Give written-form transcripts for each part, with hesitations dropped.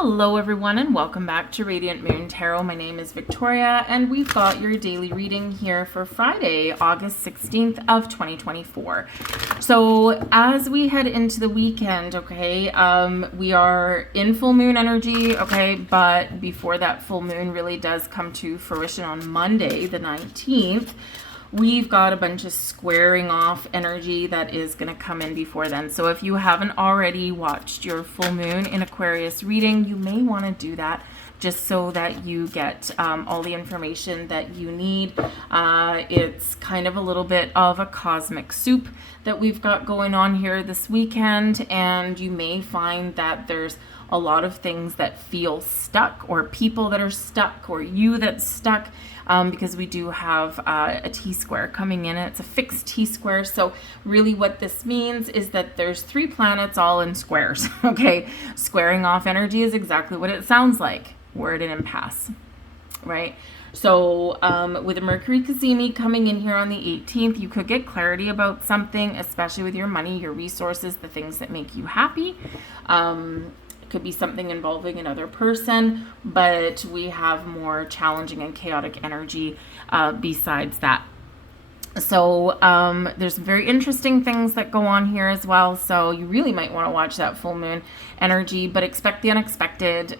Hello everyone and welcome back to Radiant Moon Tarot. My name is Victoria and we've got your daily reading here for Friday, August 16th of 2024. So as we head into the weekend, okay, we are in full moon energy, okay, but before that full moon really does come to fruition on Monday, the 19th, we've got a bunch of squaring off energy that is going to come in before then. So if you haven't already watched your full moon in Aquarius reading, you may want to do that just so that you get all the information that you need. It's kind of a little bit of a cosmic soup that we've got going on here this weekend, and you may find that there's a lot of things that feel stuck, or people that are stuck, or you that's stuck, because we do have a T-square coming in. It's a fixed T-square. So really what this means is that there's 3 planets all in squares, okay? Squaring off energy is exactly what it sounds like. We're at an impasse, right? So with a Mercury Cazimi coming in here on the 18th, you could get clarity about something, especially with your money, your resources, the things that make you happy. It could be something involving another person, but we have more challenging and chaotic energy besides that. So there's very interesting things that go on here as well. So you really might want to watch that full moon energy, but expect the unexpected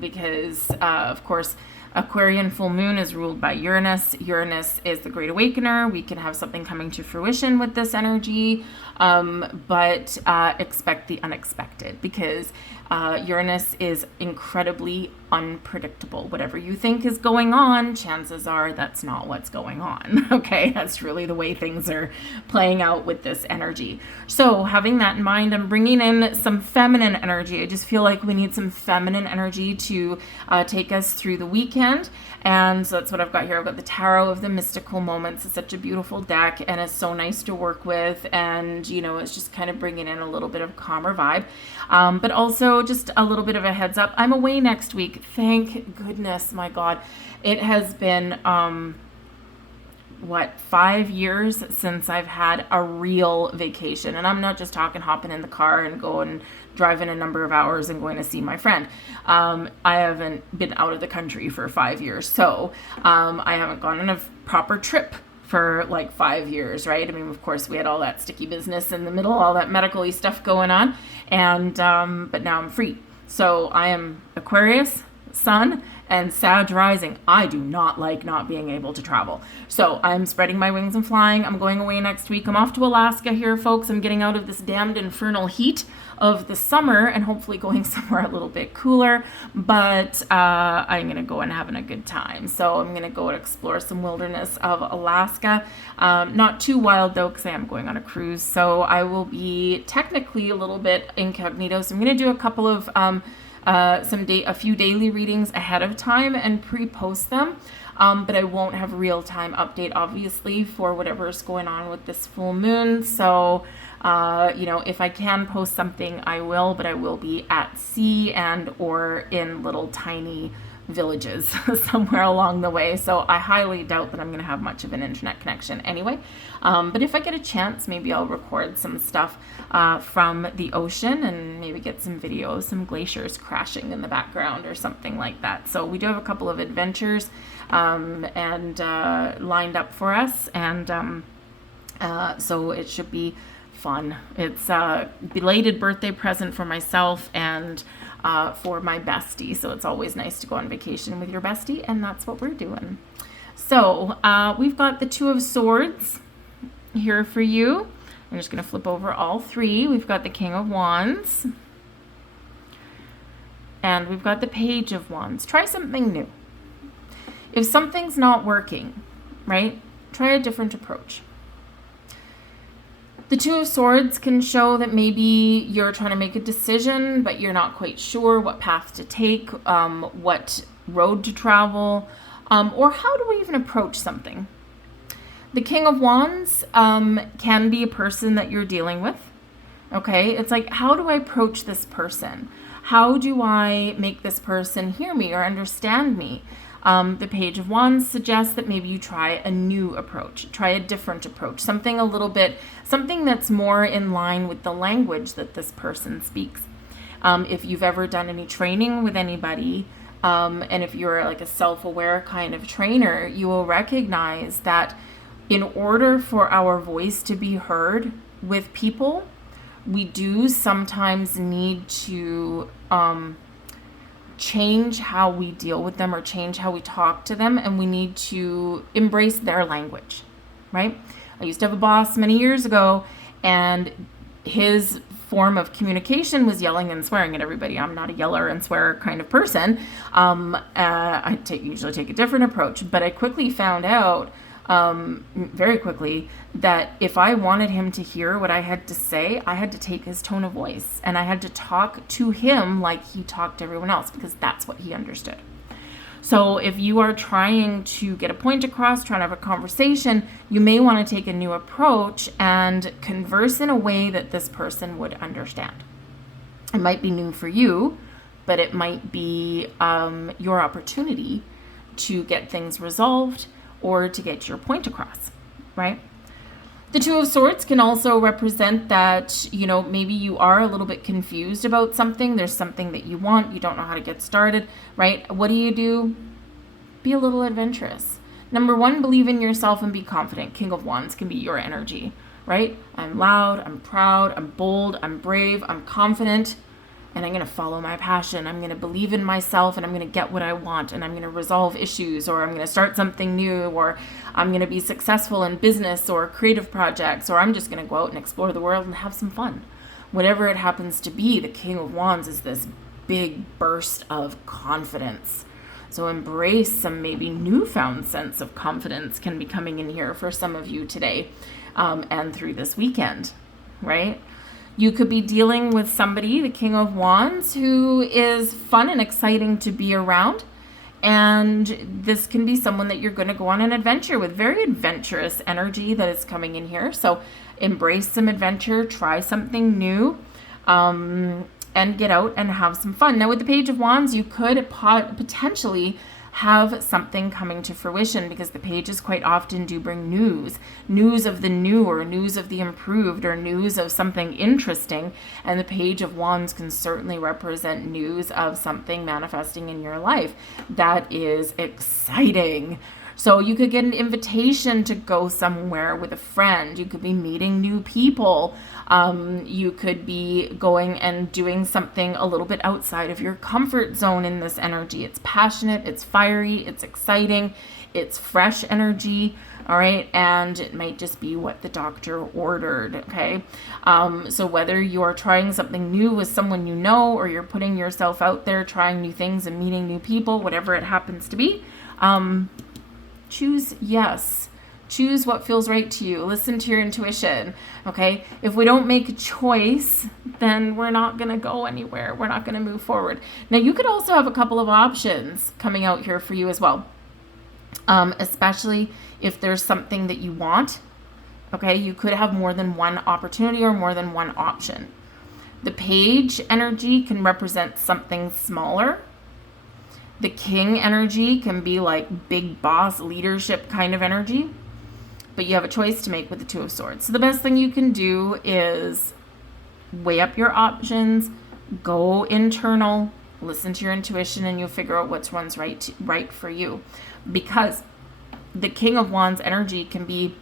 because, of course, Aquarian full moon is ruled by Uranus. Uranus is the Great Awakener. We can have something coming to fruition with this energy, but expect the unexpected because Uranus is incredibly unpredictable. Whatever you think is going on, chances are that's not what's going on. Okay, that's really the way things are playing out with this energy. So having that in mind, I'm bringing in some feminine energy. I just feel like we need some feminine energy to take us through the weekend. And so that's what I've got here. I've got the Tarot of the Mystical Moments. It's such a beautiful deck and it's so nice to work with. And, you know, it's just kind of bringing in a little bit of calmer vibe. But also just a little bit of a heads up. I'm away next week. Thank goodness, my God. It has been, 5 years since I've had a real vacation. And I'm not just talking hopping in the car and going driving a number of hours and going to see my friend. I haven't been out of the country for 5 years. So I haven't gone on a proper trip for like 5 years, right? I mean, of course, we had all that sticky business in the middle, all that medical-y stuff going on. And but now I'm free. So I am Aquarius, Sun, and Sag rising. I do not like not being able to travel. So I'm spreading my wings and flying. I'm going away next week. I'm off to Alaska here, folks. I'm getting out of this damned infernal heat of the summer and hopefully going somewhere a little bit cooler. But I'm going to go and having a good time. So I'm going to go and explore some wilderness of Alaska. Not too wild though, because I am going on a cruise. So I will be technically a little bit incognito. So I'm going to do a couple of a few daily readings ahead of time and pre-post them, but I won't have real-time update obviously for whatever's going on with this full moon. So you know, if I can post something I will, but I will be at sea and or in little tiny villages somewhere along the way. So I highly doubt that I'm going to have much of an internet connection anyway. But if I get a chance, maybe I'll record some stuff from the ocean and maybe get some videos, some glaciers crashing in the background or something like that. So we do have a couple of adventures and lined up for us. And so it should be fun. It's a belated birthday present for myself and for my bestie. So it's always nice to go on vacation with your bestie, and that's what we're doing. So we've got the Two of Swords here for you. I'm just going to flip over all 3. We've got the King of Wands. And we've got the Page of Wands. Try something new. If something's not working, right, try a different approach. The Two of Swords can show that maybe you're trying to make a decision, but you're not quite sure what path to take, what road to travel, or how do we even approach something. The King of Wands can be a person that you're dealing with. Okay, it's like, how do I approach this person? How do I make this person hear me or understand me? The Page of Wands suggests that maybe you try a new approach, try a different approach, something that's more in line with the language that this person speaks. If you've ever done any training with anybody, and if you're like a self-aware kind of trainer, you will recognize that in order for our voice to be heard with people, we do sometimes need to change how we deal with them or change how we talk to them, and we need to embrace their language, right? I used to have a boss many years ago, and his form of communication was yelling and swearing at everybody. I'm not a yeller and swearer kind of person. Usually take a different approach, but I quickly found out very quickly that if I wanted him to hear what I had to say, I had to take his tone of voice, and I had to talk to him like he talked to everyone else, because that's what he understood. So if you are trying to get a point across, trying to have a conversation, you may want to take a new approach and converse in a way that this person would understand. It might be new for you, but it might be your opportunity to get things resolved or to get your point across, right? The Two of Swords can also represent that, maybe you are a little bit confused about something. There's something that you want. You don't know how to get started, right? What do? Be a little adventurous. Number one, believe in yourself and be confident. King of Wands can be your energy, right? I'm loud, I'm proud, I'm bold, I'm brave, I'm confident, and I'm going to follow my passion. I'm going to believe in myself, and I'm going to get what I want, and I'm going to resolve issues, or I'm going to start something new, or I'm going to be successful in business or creative projects, or I'm just going to go out and explore the world and have some fun. Whatever it happens to be, the King of Wands is this big burst of confidence. So embrace some maybe newfound sense of confidence can be coming in here for some of you today and through this weekend, right? You could be dealing with somebody, the King of Wands, who is fun and exciting to be around. And this can be someone that you're going to go on an adventure with. Very adventurous energy that is coming in here. So embrace some adventure, try something new, and get out and have some fun. Now with the Page of Wands, you could potentially have something coming to fruition, because the pages quite often do bring news of the new, or news of the improved, or news of something interesting. And the Page of Wands can certainly represent news of something manifesting in your life that is exciting. So you could get an invitation to go somewhere with a friend. You could be meeting new people. You could be going and doing something a little bit outside of your comfort zone in this energy. It's passionate, it's fiery, it's exciting, it's fresh energy, all right? And it might just be what the doctor ordered, okay? So whether you're trying something new with someone you know, or you're putting yourself out there, trying new things and meeting new people, whatever it happens to be, choose yes. Choose what feels right to you. Listen to your intuition, okay? If we don't make a choice, then we're not going to go anywhere. We're not going to move forward. Now, you could also have a couple of options coming out here for you as well, especially if there's something that you want, okay? You could have more than one opportunity or more than one option. The Page energy can represent something smaller. The King energy can be like big boss leadership kind of energy. But you have a choice to make with the Two of Swords. So the best thing you can do is weigh up your options, go internal, listen to your intuition, and you'll figure out which one's right for you. Because the King of Wands energy can be,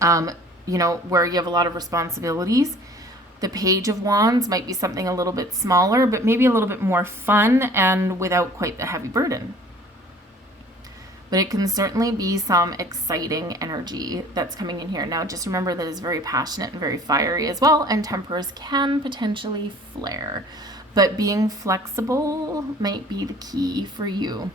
where you have a lot of responsibilities. The Page of Wands might be something a little bit smaller, but maybe a little bit more fun and without quite the heavy burden. But it can certainly be some exciting energy that's coming in here. Now, just remember that it's very passionate and very fiery as well, and tempers can potentially flare. But being flexible might be the key for you.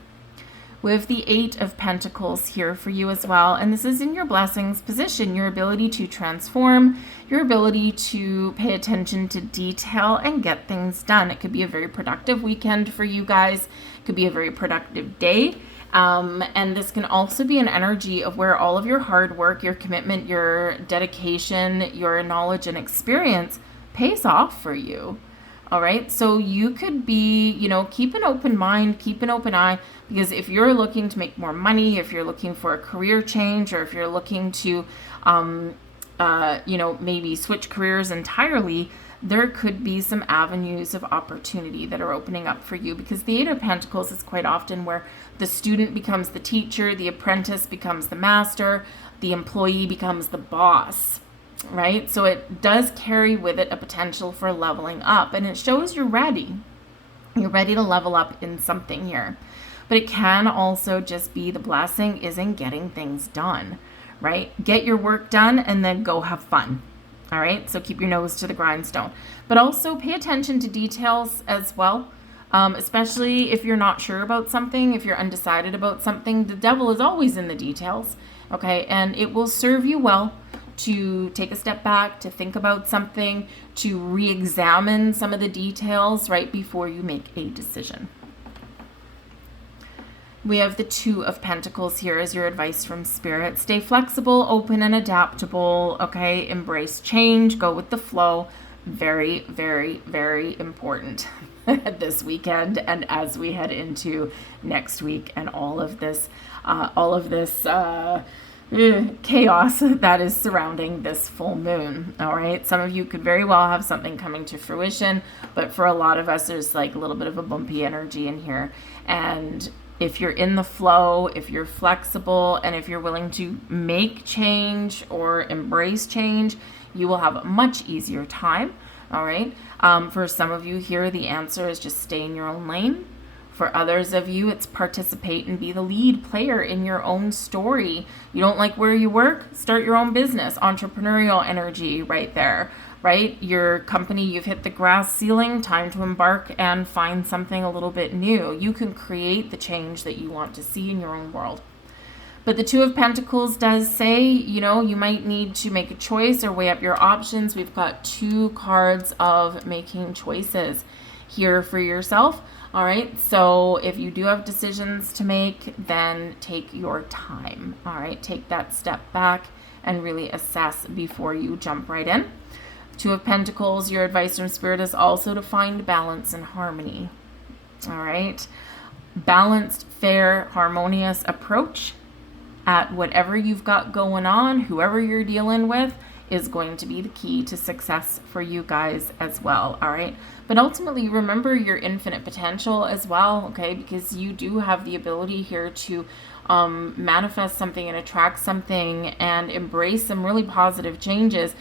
We have the Eight of Pentacles here for you as well, and this is in your blessings position, your ability to transform, your ability to pay attention to detail and get things done. It could be a very productive weekend for you guys. It could be a very productive day. And this can also be an energy of where all of your hard work, your commitment, your dedication, your knowledge and experience pays off for you. All right. So you could be, keep an open mind, keep an open eye, because if you're looking to make more money, if you're looking for a career change, or if you're looking to, maybe switch careers entirely, there could be some avenues of opportunity that are opening up for you, because the Eight of Pentacles is quite often where the student becomes the teacher, the apprentice becomes the master, the employee becomes the boss, right? So it does carry with it a potential for leveling up, and it shows you're ready. You're ready to level up in something here. But it can also just be the blessing is in getting things done, right? Get your work done and then go have fun. All right, so keep your nose to the grindstone, but also pay attention to details as well, especially if you're not sure about something, if you're undecided about something. The devil is always in the details, okay? And it will serve you well to take a step back, to think about something, to re-examine some of the details right before you make a decision. We have the Two of Pentacles here as your advice from Spirit. Stay flexible, open, and adaptable, okay? Embrace change, go with the flow. Very, very, very important this weekend and as we head into next week and all of this chaos that is surrounding this full moon. All right, some of you could very well have something coming to fruition, but for a lot of us, there's like a little bit of a bumpy energy in here. And if you're in the flow, if you're flexible, and if you're willing to make change or embrace change, you will have a much easier time. All right. For some of you here, the answer is just stay in your own lane. For others of you, it's participate and be the lead player in your own story. You don't like where you work? Start your own business. Entrepreneurial energy right there, right? Your company, you've hit the glass ceiling, time to embark and find something a little bit new. You can create the change that you want to see in your own world. But the Two of Pentacles does say, you know, you might need to make a choice or weigh up your options. We've got two cards of making choices here for yourself. All right, so if you do have decisions to make, then take your time. All right, take that step back and really assess before you jump right in. Two of Pentacles, your advice from Spirit is also to find balance and harmony. All right, balanced, fair, harmonious approach at whatever you've got going on, whoever you're dealing with, is going to be the key to success for you guys as well. All right. But ultimately, remember your infinite potential as well, okay? Because you do have the ability here to manifest something and attract something and embrace some really positive changes.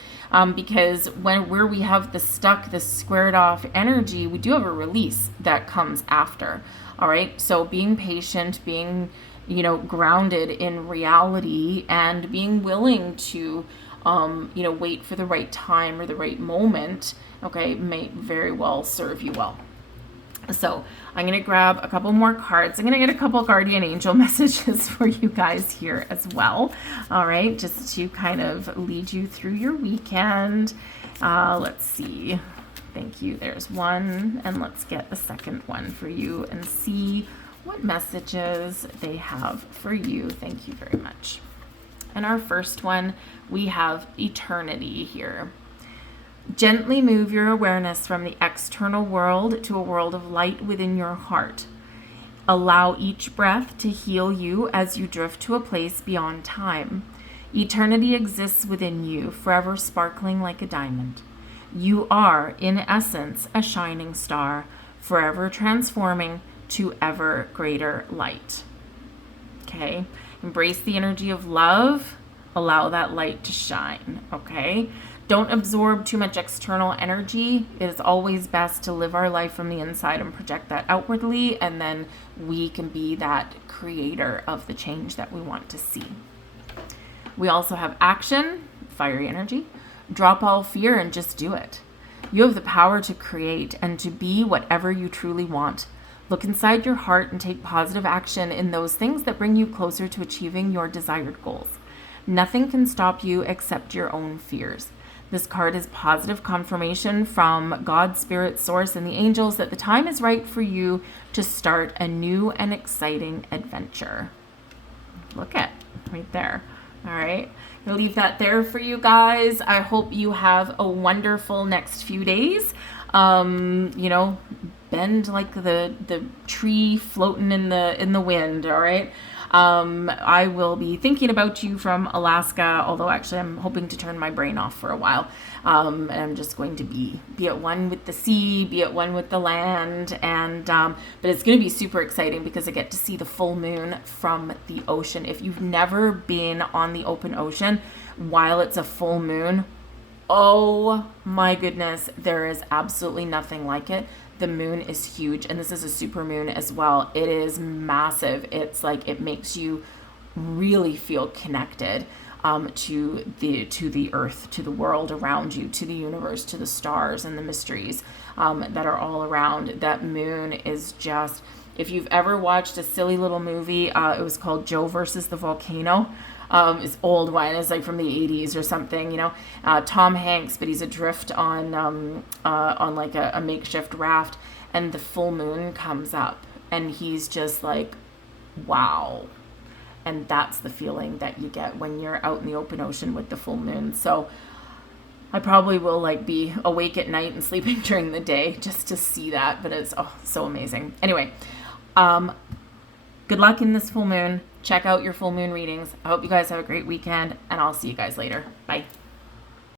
Because where we have the stuck, the squared off energy, we do have a release that comes after. All right. So being patient, being, you know, grounded in reality, and being willing to wait for the right time or the right moment, okay, may very well serve you well. So I'm going to grab a couple more cards. I'm going to get a couple guardian angel messages for you guys here as well. All right, just to kind of lead you through your weekend. Let's see. Thank you. There's one. And let's get a second one for you and see what messages they have for you. Thank you very much. And our first one, we have eternity here. Gently move your awareness from the external world to a world of light within your heart. Allow each breath to heal you as you drift to a place beyond time. Eternity exists within you, forever sparkling like a diamond. You are, in essence, a shining star, forever transforming to ever greater light. Okay? Embrace the energy of love. Allow that light to shine, okay? Don't absorb too much external energy. It is always best to live our life from the inside and project that outwardly, and then we can be that creator of the change that we want to see. We also have action, fiery energy. Drop all fear and just do it. You have the power to create and to be whatever you truly want. Look inside your heart and take positive action in those things that bring you closer to achieving your desired goals. Nothing can stop you except your own fears. This card is positive confirmation from God, Spirit, Source, and the angels that the time is right for you to start a new and exciting adventure. Look at right there. All right. I'll leave that there for you guys. I hope you have a wonderful next few days. Bend like the tree floating in the wind. All right. I will be thinking about you from Alaska, although actually I'm hoping to turn my brain off for a while. And I'm just going to be at one with the sea, be at one with the land. And but it's going to be super exciting because I get to see the full moon from the ocean. If you've never been on the open ocean while it's a full moon, oh my goodness, there is absolutely nothing like it. The moon is huge, and this is a super moon as well. It is massive. It's like it makes you really feel connected to the earth, to the world around you, to the universe, to the stars and the mysteries that are all around. That moon is just, if you've ever watched a silly little movie, it was called Joe versus the Volcano. It's old one. It's like from the 80s or something, you know. Tom Hanks, but he's adrift on like a makeshift raft, and the full moon comes up, and he's just like, wow. And that's the feeling that you get when you're out in the open ocean with the full moon. So I probably will like be awake at night and sleeping during the day just to see that, but it's so amazing. Anyway, good luck in this full moon. Check out your full moon readings. I hope you guys have a great weekend, and I'll see you guys later. Bye.